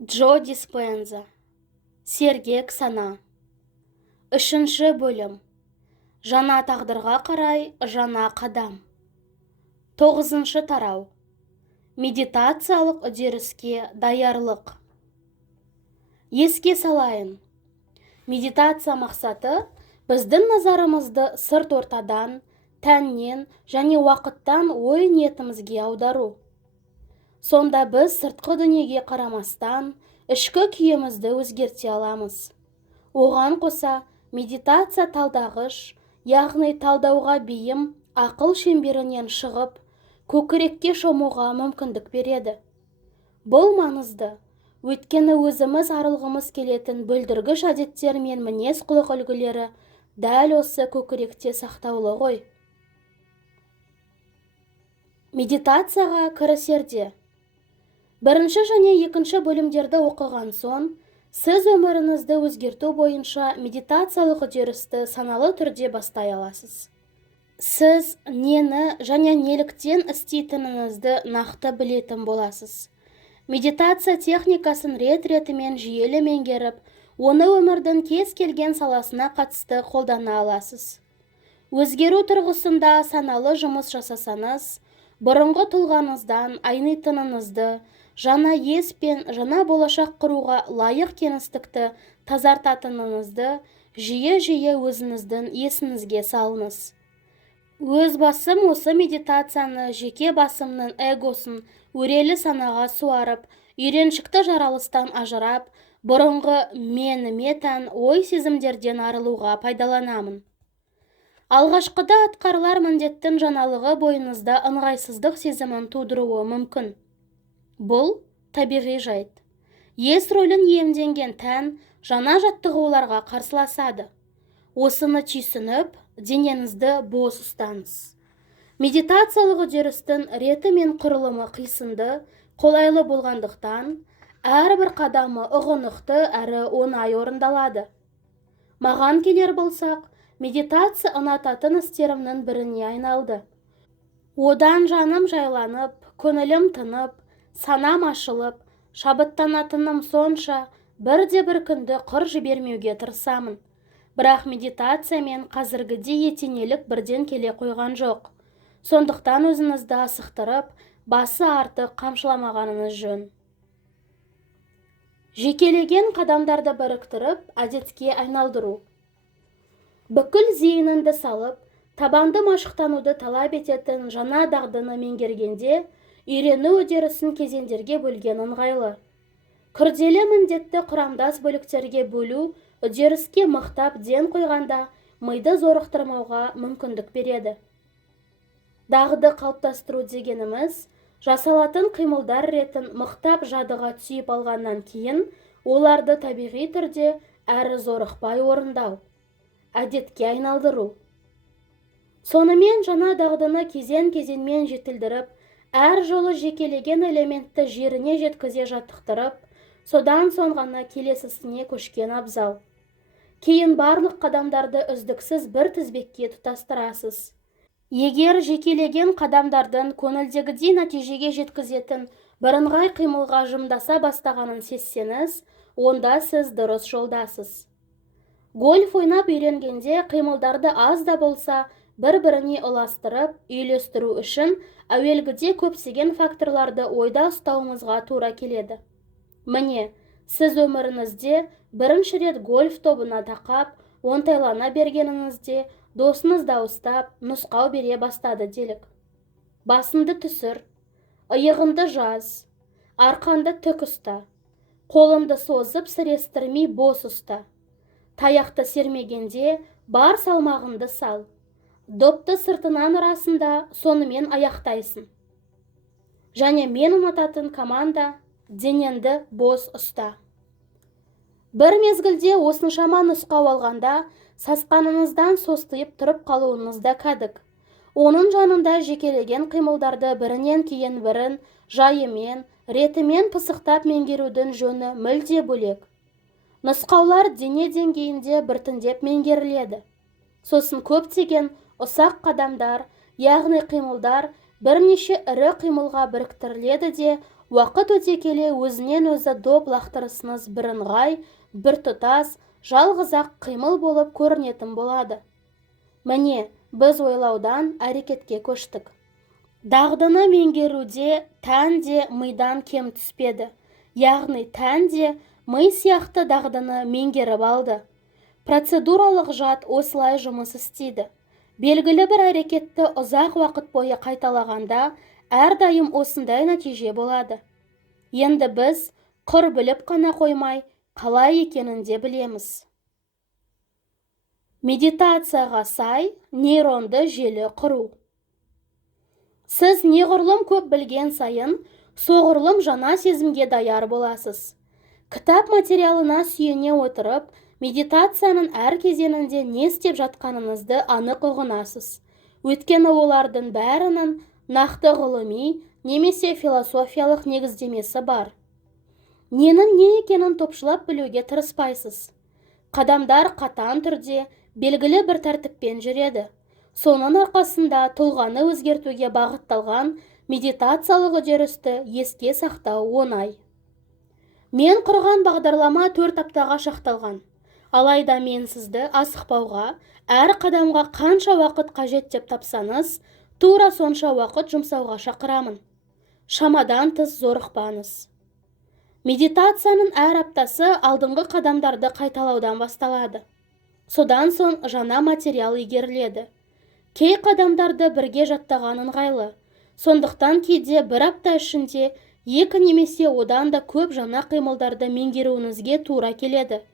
Джо Диспенза. Сергек сана. Үшінші бөлім. Жаңа тағдырға қарай жаңа қадам. 9-шы тарау. Медитациялық үдеріске даярлық. Еске салайын. Медитация мақсаты біздің назарымызды сырт ортадан, тәннен және уақыттан ой ниетімізге аудару. Сонда біз сыртқы дүниеге қарамастан, ішкі күйімізді өзгерте аламыз. Оған қоса медитация талдағыш, яғни талдауға бейім ақыл шеңберінен шығып, көкірекке шомуға мүмкіндік береді. Бұл маңызды, өйткені өзіміз арылғымыз келетін бүлдіргіш әдеттер мен мінез құлық үлгілері дәл осы көкіректе сақтаулы ғой. Медитацияға кірісерде бірінші және екінші бөлімдерді оқыған соң, сіз өміріңізді өзгерту бойынша медитациялық үдерісті саналы түрде бастай аласыз. Сіз нені және неліктен істейтініңізді нақты білетін боласыз. Медитация техникасын рет-ретімен жүйелі меңгеріп, оны өмірдің кез келген саласына қатысты қолдана аласыз. Өзгеру тұрғысында саналы жұмыс жасасаңыз, бұрынғы тұлғаңыздан айнитыныңызды, жаңа ес пен жаңа болашақ құруға лайық кеңістікті тазартатыныңызды жиі-жиі өзіңіздің есіңізге салыңыз. Өз басым осы медитацияны жеке басымның эгосын өрелі санаға суарып, үйреншікті жаралыстан ажырап, бұрынғы меніме тән ой сезімдерден арылуға пайдаланамын. Алғашқыда атқарылар міндеттің жаңалығы бойыңызда ыңғайсыздық сезімін тудыруы мүмкін. Бұл табиғи жайт. Ес рөлін иемденген тән жаңа жаттығуларға қарсыласады. Осыны түйсініп, денеңізді бос ұстаңыз. Медитациялық үдерістің реті мен құрылымы қисынды, қолайлы болғандықтан, әрбір қадамы ұғынықты әрі оңай орындалады. Маған келер болсақ, медитация ұнататын істерімнің біріне айналды. Одан жаным жайланып, көңілім тынып, санам ашылып, шабыттанатыным сонша, бірде-бір күнді құр жібермеуге тырысамын. Бірақ медитация мен қазіргідей етенелік бірден келе қойған жоқ. Сондықтан өзіңізді асықтырып, басы артық қамшыламағаныңыз жөн. Жекелеген қадамдарды біріктіріп, әдетке айналдыру. Бүкіл зейініңді салып, табанды машықтануды талап ететін жаңа дағдыны меңгергенде, үйрену үдерісін кезеңдерге бөлген ыңғайлы. Күрделі міндетті құрамдас бөліктерге бөлу үдеріске мықтап ден қойғанда миды зорықтырмауға мүмкіндік береді. Дағды қалыптастыру дегеніміз, жасалатын қимылдар ретін мықтап жадыға түйіп алғаннан кейін, оларды табиғи түрде әрі зорықпай орындау, әдетке айналдыру. Сонымен жаңа дағдыны кезең-кезеңмен жетілдіріп, әр жолы жекелеген элементті жеріне жеткізе жаттықтырып, содан соң ғана келесісіне көшкен абзал. Кейін барлық қадамдарды үздіксіз бір тізбекке тұтастырасыз. Егер жекелеген қадамдардың көңілдегідей нәтижеге жеткізетін бірыңғай қимылға жұмдаса бастағанын сезсеңіз, онда сіз дұрыс жолдасыз. Гольф ойнап үйренгенде қимылдарды аз да болса бір-біріне ұластырып, үйлестіру үшін әуелгіде көптеген факторларды ойда ұстауымызға тура келеді. Міне, сіз өміріңізде бірінші рет гольф тобына тақап, оңтайлана бергеніңізде досыңыз дауыстап, нұсқау бере бастады делік. Басыңды түсір, иығыңды жаз, арқанды тік ұста, қолыңды созып сірестірмей бос ұста. Таяқты сермегенде бар салмағыңды сал. Допты сыртынан ұрасында сонымен аяқтайсың. Және мен ұнататын команда денеңді бос ұста. Бір мезгілде осыншама нұсқау алғанда, сасқаныңыздан состиып тұрып қалуыңызда кәдік. Оның жанында жекелеген қимылдарды бірінен кейін бірін, жайымен, ретімен пысықтап меңгерудің жөні мүлде бөлек. Нұсқаулар дене деңгейінде біртіндеп меңгеріледі. Сосын көптеген ұсақ қадамдар, яғни қимылдар бірнеше ірі қимылға біріктіріледі де, уақыт өте келе өзінен өзі доп лақтырысыңыз бірыңғай, біртұтас, жалғыз-ақ қимыл болып көрінетін болады. Міне, біз ойлаудан әрекетке көштік. Дағдыны меңгеруде тән де мидан кем түспеді. Яғни тән де ми сияқты дағдыны меңгеріп алды. Процедуралық жад осылай жұмыс істейді. Белгілі бір әрекетті ұзақ уақыт бойы қайталағанда, әрдайым осындай нәтиже болады. Енді біз құр біліп қана қоймай, қалай екенін де білеміз. Медитацияға сай нейронды желі құру. Сіз неғұрлым көп білген сайын, соғұрлым жаңа сезімге даяр боласыз. Кітап материалына сүйене отырып, медитацияның әр кезеңінде не істеп жатқаныңызды анық ұғынасыз. Өйткені олардың бәрінің нақты ғылыми немесе философиялық негіздемесі бар. Ненің не екенін топшылап білуге тырыспайсыз. Қадамдар қатаң түрде белгілі бір тәртіппен жүреді. Соның арқасында тұлғаны өзгертуге бағытталған медитациялық үдерісті еске сақтау оңай. Мен құрған бағдарлама 4 аптаға шақталған. Алайда мен сізді асықпауға, әр қадамға қанша уақыт қажет деп тапсаңыз, тура сонша уақыт жұмсауға шақырамын. Шамадан тыс зорықпаңыз. Медитацияның әр аптасы алдыңғы қадамдарды қайталаудан басталады. Содан соң жаңа материал игеріледі. Кей қадамдарды бірге жаттаған ыңғайлы. Сондықтан кейде бір апта ішінде 2 немесе одан да көп жаңа қимылдарды меңгеруіңізге тура келеді.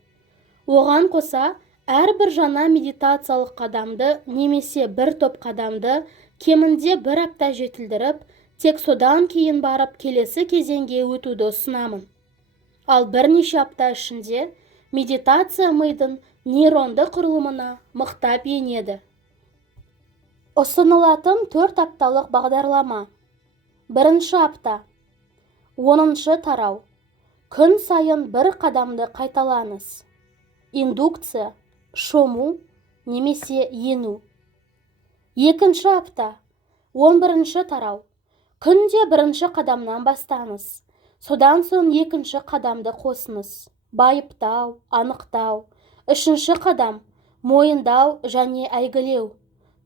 Оған қоса, әрбір жаңа медитациялық қадамды немесе бір топ қадамды кемінде бір апта жетілдіріп, тек содан кейін барып келесі кезеңге өтуді ұсынамын. Ал бірнеше апта ішінде медитация мидың нейронды құрылымына мықтап енеді. Ұсынылатын 4 апталық бағдарлама. 1 апта. 10 тарау. Күн сайын бір қадамды қайталаңыз. Индукция, шому немесе ену. 2 апта. 11 тарау. Күнде 1 қадамнан бастаңыз. Содан соң 2 қадамды қосыңыз. Байыптау, анықтау. 3 қадам мойындау және әйгілеу.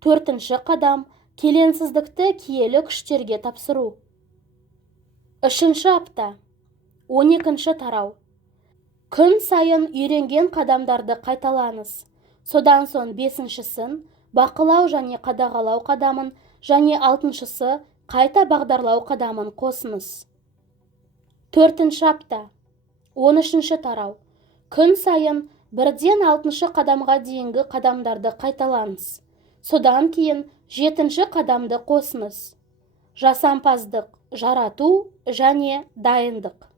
4 қадам келеңсіздікті киелі күштерге тапсыру. 3 апта. 12 тарау. Күн сайын үйренген қадамдарды қайталаңыз. Содан соң 5-сін бақылау және қадағалау қадамын және 6-сы қайта бағдарлау қадамын қосыңыз. 4 апта. 13 тарау. Күн сайын 1-ден 6 қадамға дейінгі қадамдарды қайталаңыз. Содан кейін 7 қадамды қосыңыз. Жасампаздық, жарату және дайындық.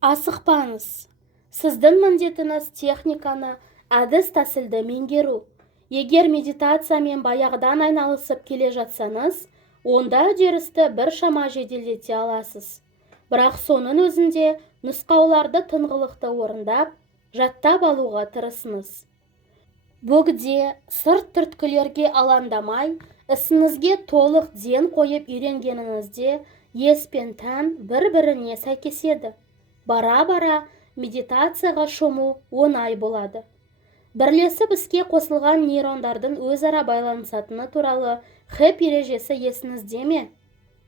Асықпаңыз. Сіздің міндетіңіз техниканы, әдіс тәсілді меңгеру. Егер медитациямен баяғыдан айналысып келе жатсаңыз, онда үдерісті бір шама жеделдете аласыз. Бірақ соның өзінде нұсқауларды тыңғылықты орындап, жаттап алуға тырысыңыз. Бөгде, сырт түрткілерге алаңдамай, ісіңізге толық ден қойып үйренгеніңізде ес пен тән бір-біріне сәйкеседі. Бара-бара медитацияға шому оңай болады. Бірлесіп іске қосылған нейрондардың өзара байланысатыны туралы хэп ережесі есіңізде ме?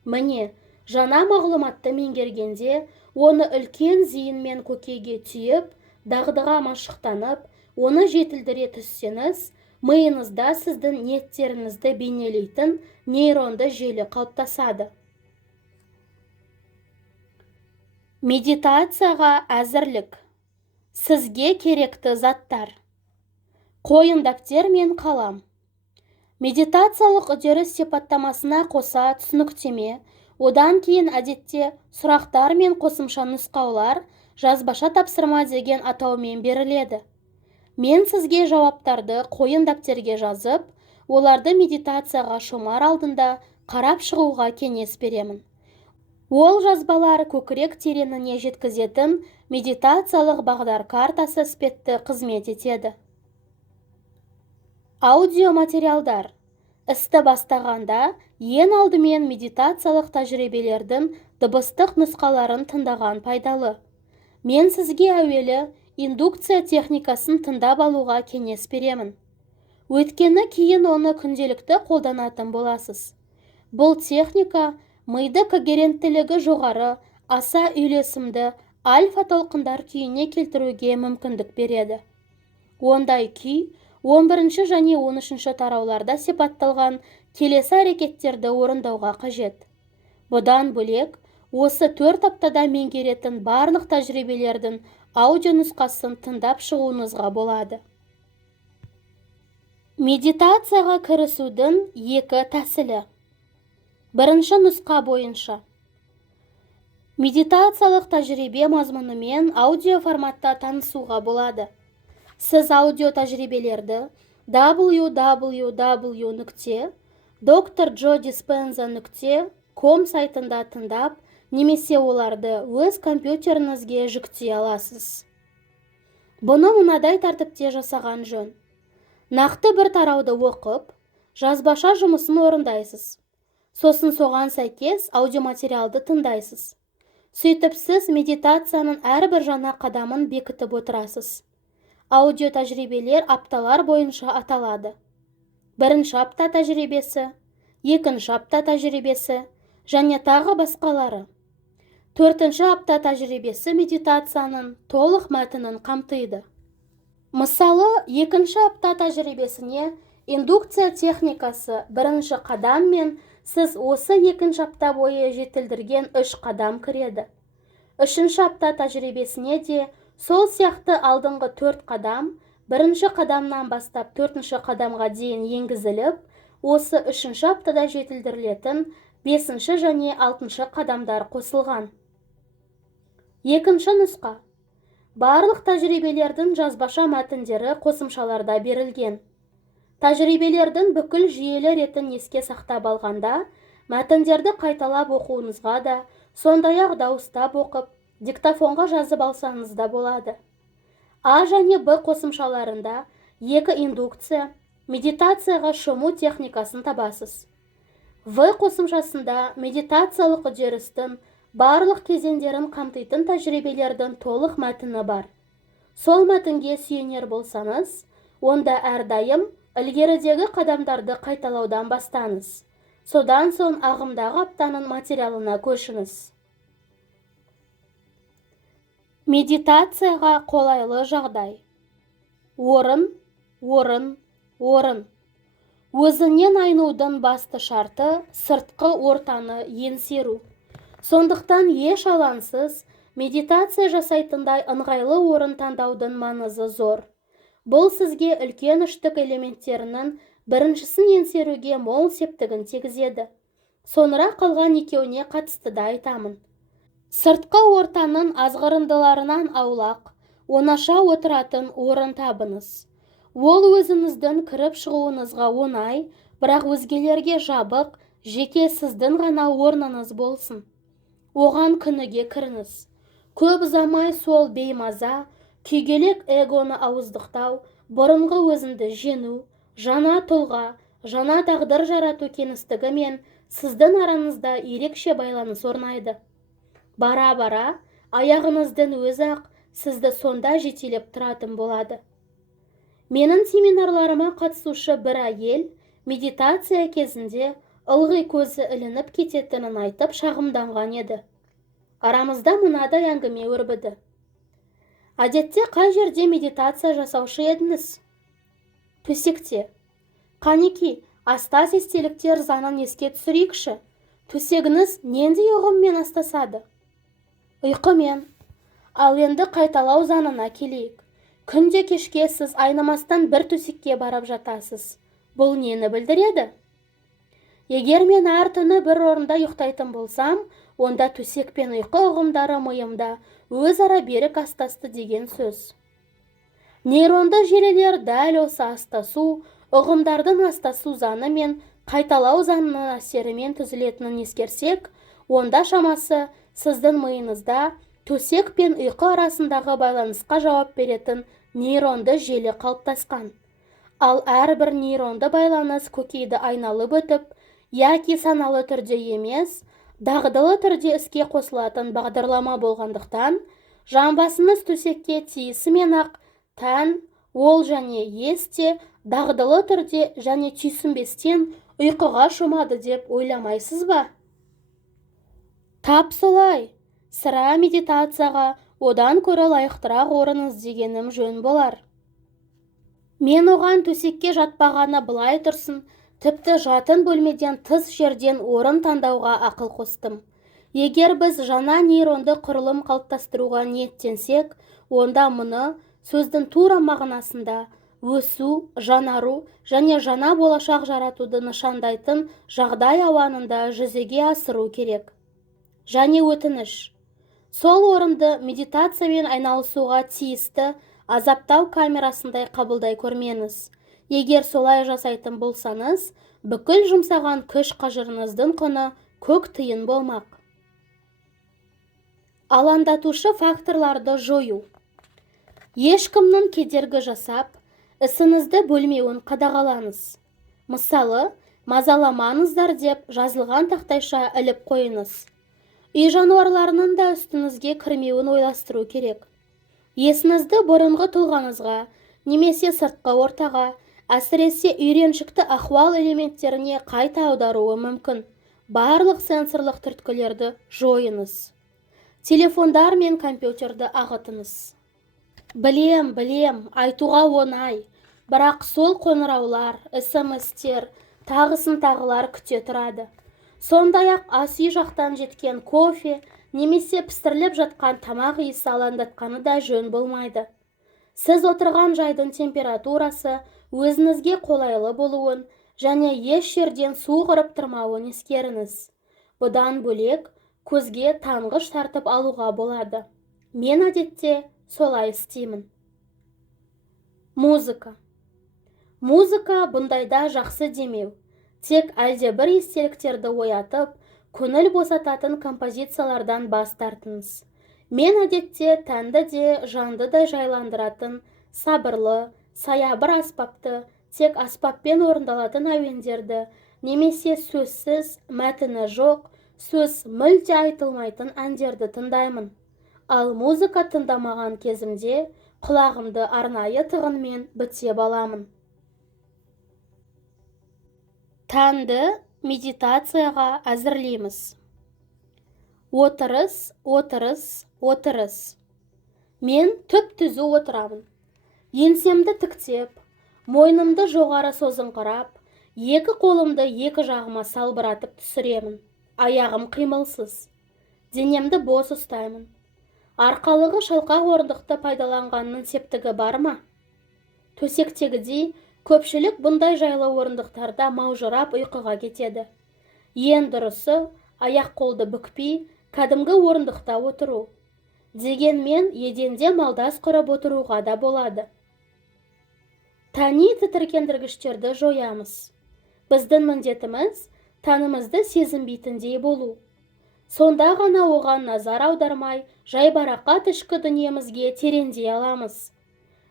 Міне, жаңа мағлұматты меңгергенде, оны үлкен зейінмен көкейге түйіп, дағдыға машықтанып, оны жетілдіре түссеңіз, миыңызда сіздің ниеттеріңізді бейнелейтін нейронды желі қалыптасады. Медитацияға әзірлік. Сізге керекті заттар. Қойын дәптер мен қалам. Медитациялық үдеріс сипаттамасына қоса түсініктеме, одан кейін әдетте сұрақтар мен қосымша нұсқаулар жазбаша тапсырма деген атаумен беріледі. Мен сізге жауаптарды қойын дәптерге жазып, оларды медитацияға шомар алдында қарап шығуға кеңес беремін. Ол жазбалар көкірек тереңіне жеткізетін медитациялық бағдар картасы іспетті қызмет етеді. Аудиоматериалдар. Істі бастағанда ең алдымен медитациялық тәжірибелердің дыбыстық нұсқаларын тыңдаған пайдалы. Мен сізге әуелі индукция техникасын тыңдап алуға кеңес беремін. Өйткені кейін оны күнделікті қолданатын боласыз. Бұл техника миды когеренттілігі жоғары, аса үйлесімді альфа толқындар күйіне келтіруге мүмкіндік береді. Ондай күй 11 және 13 тарауларда сипатталған келесі әрекеттерді орындауға қажет. Бұдан бөлек, осы 4 аптада меңгеретін барлық тәжірибелердің аудио нұсқасын тыңдап шығуыңызға болады. Медитацияға кірісудің 2 тәсілі. Бірінші нұсқа бойынша. Медитациялық тәжірибе мазмұнымен аудио форматта танысуға болады. Сіз аудио тәжірибелерді www.drjodispenza.com сайтында тыңдап, немесе оларды өз компьютеріңізге жүктей аласыз. Бұны мынадай тәртіпте жасаған жөн. Нақты бір тарауды оқып, жазбаша жұмысын орындайсыз. Сосын соған сәйкес аудиоматериалды тыңдайсыз. Сөйтіп сіз медитацияның әрбір жаңа қадамын бекітіп отырасыз. Аудио тәжірибелер апталар бойынша аталады. Бірінші апта тәжірибесі, екінші апта тәжірибесі және тағы басқалары. Төртінші апта тәжірибесі медитацияның толық мәтінін қамтиды. Мысалы, екінші апта тәжірибесіне индукция техникасы бірінші қадам мен сіз осы екінші апта бойы жетілдірген 3 қадам кіреді. Үшінші апта тәжірибесіне де сол сияқты алдыңғы 4 қадам, бірінші қадамнан бастап 4-ші қадамға дейін енгізіліп, осы 3-ші аптада жетілдірілетін 5-ші және 6-ші қадамдар қосылған. Екінші нұсқа. Барлық тәжірибелердің жазбаша мәтіндері қосымшаларда берілген. Тәжірибелердің бүкіл жүйелі ретін еске сақтап алғанда, мәтіндерді қайталап оқуыңызға да, сондай-ақ дауыстап оқып, диктофонға жазып алсаңыз да болады. А және Б қосымшаларында 2 индукция, медитацияға шому техникасын табасыз. В қосымшасында медитациялық үдерістің барлық кезеңдерін қамтитын тәжірибелердің толық мәтіні бар. Сол мәтінге сүйенер болсаңыз, онда әрдайым ілгерідегі қадамдарды қайталаудан бастаңыз. Содан соң ағымдағы аптаның материалына көшіңіз. Медитацияға қолайлы жағдай. Орын, орын, орын. Өзінен айнудың басты шарты сыртқы ортаны еңсеру. Сондықтан еш алаңсыз медитация жасайтындай ыңғайлы орын таңдаудың маңызы зор. Бұл сізге үлкен үштік элементтерінің біріншісін еңсеруге мол септігін тигізеді. Соңырақ қалған екеуіне қатысты да айтамын. Сыртқы ортаның азғырындыларынан аулақ, оңаша отыратын орын табыңыз. Ол өзіңіздің кіріп шығуыңызға оңай, бірақ өзгелерге жабық, жеке сіздің ғана орныңыз болсын. Оған күніге кіріңіз. Көп ұзамай сол беймаза, күйгелек эгоны ауыздықтау, бұрынғы өзіңді жену, жаңа тұлға, жаңа тағдыр жарату кеңістігі мен сіздің араңызда ерекше байланыс орнайды. Бара-бара, аяғыңыздың өзі-ақ сізді сонда жетелеп тұратын болады. Менің семинарларыма қатысушы бір әйел медитация кезінде ылғи көзі ілініп кететінін айтып шағымданған еді. Арамызда мынадай әңгіме өрбіді. Әдетте қай жерде медитация жасаушы едіңіз? Төсекте. Қанеки, астас естеліктер заңын еске түсірейікші. Төсегіңіз нендей ұғыммен астасады? Ұйқымен. Ал енді қайталау заңына келейік. Күнде кешке сіз айнымастан бір төсекке барып жатасыз. Бұл нені білдіреді? Егер мен әр түні бір орында ұйықтайтын болсам, онда төсек пен ұйқы ұғымдары миымда өзара берік астасты деген сөз. Нейронды желілер дәл осы астасу, ұғымдардың астасу заңы мен қайталау заңының әсерімен түзілетінін ескерсек, онда шамасы сіздің миыңызда төсек пен ұйқы арасындағы байланысқа жауап беретін нейронды желі қалыптасқан. Ал әрбір нейронды байланыс көкейді айналып өтіп, яки саналы түрде емес, дағдылы түрде іске қосылатын бағдарлама болғандықтан, жамбасыңыз төсекке тиісімен-ақ тән, ол және есте дағдылы түрде және түйсінбестен ұйқыға шомады деп ойламайсыз ба? Тап солай. Сірә медитацияға одан көрі лайықтырақ орын іздегенім жөн болар. Мен оған төсекке жатпағаны былай тұрсын, тіпті жатын бөлмеден тыс жерден орын таңдауға ақыл қостым. Егер біз жаңа нейронды құрылым қалыптастыруға ниеттенсек, онда мұны сөздің тура мағынасында өсу, жаңару және жаңа болашақ жаратуды нышандайтын жағдай ауанында жүзеге асыру керек. Және өтініш. Сол орынды медитациямен айналысуға тиісті азаптау камерасындай қабылдай көрмеңіз. Егер солай жасайтын болсаңыз, бүкіл жұмсаған күш қажырыңыздың құны көк тиын болмақ. Алаңдатушы факторларды жою. Ешкімнің кедергі жасап, ісіңізді бөлмеуін қадағалаңыз. Мысалы, мазаламаңыздар деп жазылған тақтайша іліп қойыңыз. Үй жануарларының да үстіңізге кірмеуін ойластыру керек. Есіңізді бұрынғы тұлғаңызға, немесе сыртқы ортаға, әсіресе үйреншікті ахуал элементтеріне қайта аударуы мүмкін. Барлық сенсорлық түрткілерді жойыңыз. Телефондар мен компьютерді ағытыңыз. Білем, айтуға оңай, бірақ сол қоңыраулар, SMS-тер, тағысын тағылар күте тұрады. Сондай-ақ ас үй жақтан жеткен кофе, немесе пістіріліп жатқан тамақ иісі алаңдатқаны да жөн болмайды. Сіз отырған жайдың температурасы өзіңізге қолайлы болуын және еш жерден су құрып тұрмауын ескеріңіз. Бұдан бөлек, көзге таңғыш тартып алуға болады. Мен әдетте солай істеймін. Музыка. Музыка бұндайда жақсы демеу. Тек әлде бір естеліктерді оятып, көңіл босататын композициялардан бас тартыңыз. Мен әдетте тәнді де, жанды да жайландыратын, сабырлы, саябыр аспапты, тек аспаппен орындалатын әуендерді, немесе сөзсіз, мәтіні жоқ, сөз мүлде айтылмайтын әндерді тыңдаймын. Ал музыка тыңдамаған кезімде құлағымды арнайы тығынмен бітеп аламын. Тәнді медитацияға әзірлейміз. Отырыс. Мен түп-түзу отырамын. Еңсемді тіктеп, мойнымды жоғары созыңқырап, екі қолымды екі жағыма салбыратып түсіремін. Аяғым қимылсыз. Денемді бос ұстаймын. Арқалығы шалқақ орындықты пайдаланғанның септігі бар ма? Төсектегідей, көпшілік бұндай жайлы орындықтарда маужырап ұйқыға кетеді. Ең дұрысы, аяқ қолды бүкпей, кәдімгі орындықта отыру. Дегенмен, еденде малдас құрып отыруға да болады. Тәни тітіркендіргіштерді жоямыз. Біздің міндетіміз тәнімізді сезінбейтіндей болу. Сонда ғана оған назар аудармай, жайбарақат ішкі дүниемізге тереңдей аламыз.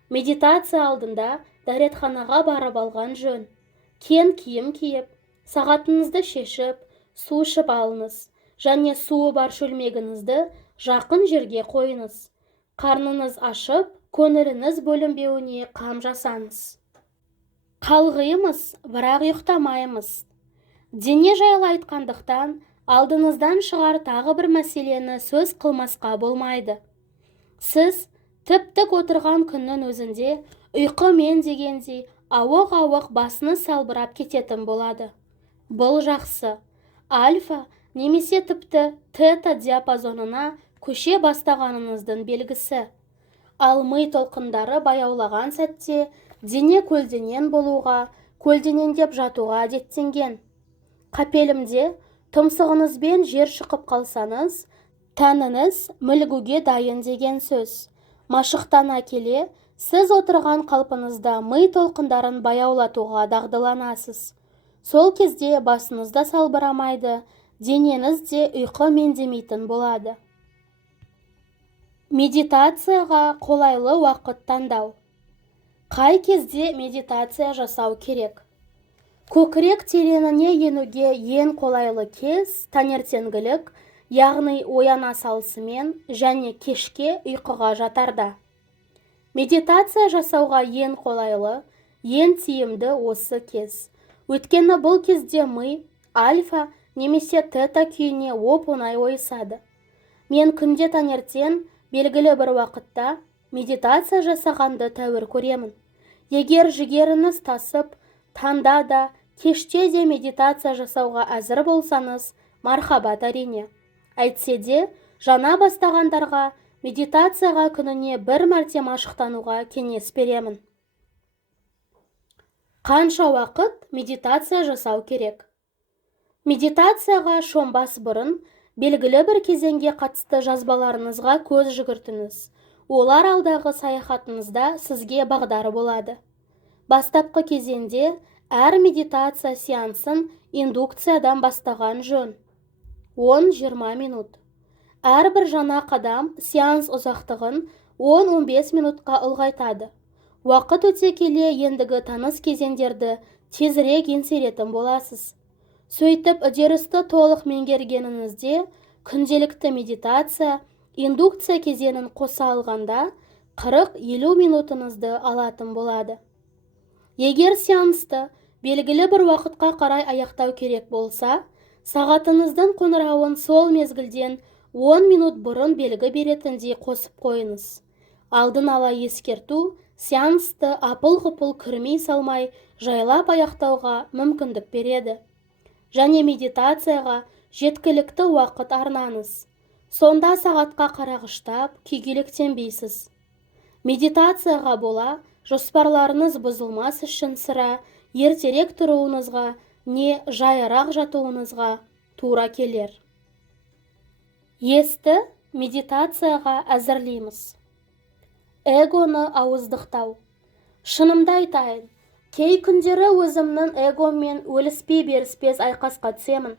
Медитация алдында дәретханаға барып алған жөн. Кен киім киіп, сағатыңызды шешіп, су ішіп алыңыз, және суы бар шөлмегіңізді жақын жерге қойыңыз. Қарныңыз ашып, көңіліңіз бөлінбеуіне қам жасаңыз. Қалғимыз, бірақ ұйықтамаймыз. Дене жайлы айтқандықтан, алдыңыздан шығар тағы бір мәселені сөз қылмасқа болмайды. Сіз тіп-тік отырған күннің өзінде ұйқы мен дегендей ауық-ауық басыңыз салбырап кететін болады. Бұл жақсы. Альфа немесе тіпті тета диапазонына көше бастағаныңыздың белгісі. Ал ми толқындары баяулаған сәтте дене көлденең болуға, көлденеңдеп жатуға әдеттенген. Қапелімде тұмсығыңызбен жер шұқып қалсаңыз, тәніңіз мүлгуге дайын деген сөз. Машықтана келе, сіз отырған қалпыңызда ми толқындарын баяулатуға дағдыланасыз. Сол кезде басыңызда салбырамайды, денеңіз де ұйқы меңдемейтін болады. Медитацияға қолайлы уақыт таңдау. Қай кезде медитация жасау керек? Көкірек тереңіне енуге ең қолайлы кез таңертеңгілік, яғни ояна салысымен және кешке ұйқыға жатарда. Медитация жасауға ең қолайлы, ең тиімді осы кез. Өйткені бұл кезде ми альфа немесе тета күйіне оп-оңай ойысады. Мен күнде таңертең белгілі бір уақытта медитация жасағанды тәуір көремін. Егер жігеріңіз тасып, таңда да, кеште де медитация жасауға әзір болсаңыз, мархабат әрине. Әйтсе де, жаңа бастағандарға медитацияға күніне бір мәрте машықтануға кеңес беремін. Қанша уақыт медитация жасау керек? Медитацияға шомбас бұрын белгілі бір кезеңге қатысты жазбаларыңызға көз жүгіртіңіз. Олар алдағы саяхатыңызда сізге бағдар болады. Бастапқы кезеңде әр медитация сеансын индукциядан бастаған жөн. 10-20 минут. Әрбір жаңа қадам сеанс ұзақтығын 10-15 минутқа ұлғайтады. Уақыт өте келе ендігі таныс кезеңдерді тезірек еңсеретін боласыз. Сөйтіп үдерісті толық меңгергеніңізде күнделікті медитация, индукция кезеңін қоса алғанда 40-50 минутыңызды алатын болады. Егер сеансты белгілі бір уақытқа қарай аяқтау керек болса, сағатыңыздың қоңырауын сол мезгілден 10 минут бұрын белгі беретіндей қосып қойыңыз. Алдын ала ескерту сеансты апыл-ғұпыл кірмей салмай жайлап аяқтауға мүмкіндік береді. Және медитацияға жеткілікті уақыт арнаңыз. Сонда сағатқа қарағыштап күйгелектенбейсіз. Медитацияға бола жоспарларыңыз бұзылмас үшін сірә ертерек тұруыңызға не жайырақ жатуыңызға тура келер. Есті медитацияға әзірлейміз. Эгоны ауыздықтау. Шынымды айтайын, кей күндері өзімнің эгоммен өліспей беріспес айқасқа түсемін.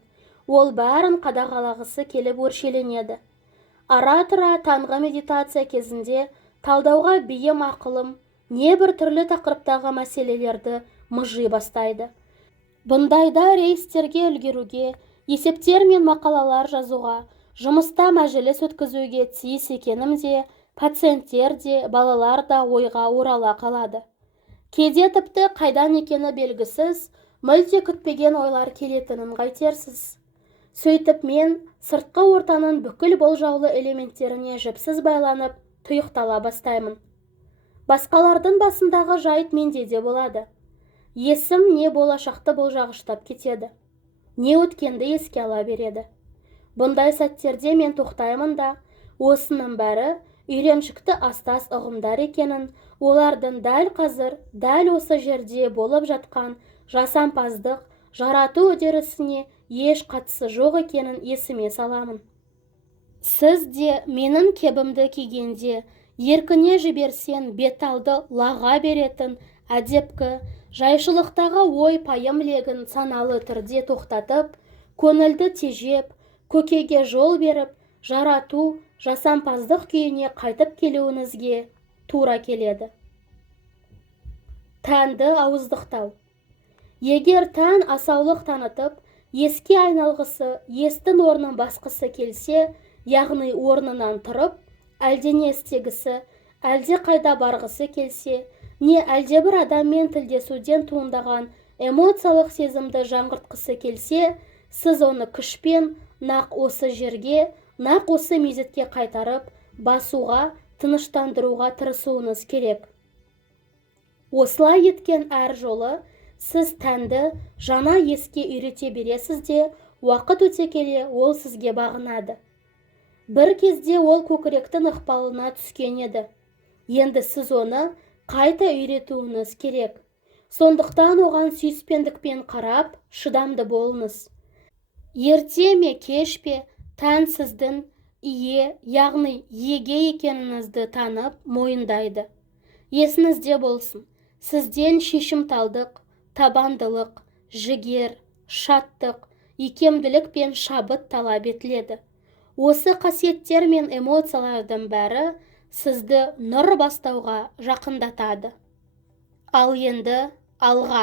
Ол бәрін қадағалағысы келіп өршеленеді. Ара-тұра таңғы медитация кезінде талдауға бейім ақылым небір түрлі тақырыптағы мәселелерді мыжи бастайды. Бұндайда рейстерге үлгеруге, есептер мен мақалалар жазуға, жұмыста мәжіліс өткізуге тиіс екенім де, пациенттер де, балалар да ойға орала қалады. Кейде тіпті қайдан екені белгісіз, мүлде күтпеген ойлар келетінін қайтерсіз. Сөйтіп мен сыртқы ортаның бүкіл болжаулы элементтеріне жіпсіз байланып, тұйықтала бастаймын. Басқалардың басындағы жайт менде де болады. Есім не болашақты болжағыштап кетеді, не өткенді еске ала береді. Бұндай сәттерде мен тоқтаймын да, осының бәрі үйреншікті астас ұғымдар екенін, олардың дәл қазір, дәл осы жерде болып жатқан жасампаздық, жарату үдерісіне еш қатысы жоқ екенін есіме саламын. Сіз де менің кебімді кигенде, еркіне жіберсен беталды лаға беретін әдепкі, жайшылықтағы ой пайым легін саналы түрде тоқтатып, көңілді тежеп, көкеге жол беріп, жарату, жасампаздық күйіне қайтып келуіңізге тура келеді. Тәнді ауыздықтау. Егер тән асаулық танытып, еске айналғысы, естің орнын басқысы келсе, яғни орнынан тұрып, әлдене істегісі, әлде қайда барғысы келсе, не әлде бір адаммен тілдесуден туындаған эмоциялық сезімді жаңғыртқысы келсе, сіз оны күшпен нақ осы жерге, нақ осы мезетке қайтарып, басуға, тыныштандыруға тырысуыңыз керек. Осылай еткен әр жолы, сіз тәнді жаңа еске үйрете бересіз де, уақыт өте келе ол сізге бағынады. Бір кезде ол көкіректің ықпалына түскен еді. Енді сіз оны қайта үйретуіңіз керек. Сондықтан оған сүйіспендікпен қарап, шыдамды болыңыз. Ерте ме, кеш пе, тән сіздің ие, яғни еге екеніңізді танып, мойындайды. Есіңізде болсын, сізден шешімталдық, табандылық, жігер, шаттық, икемділік пен шабыт талап етіледі. Осы қасиеттер мен эмоциялардың бәрі сізді нұр бастауға жақындатады. ал енді алға.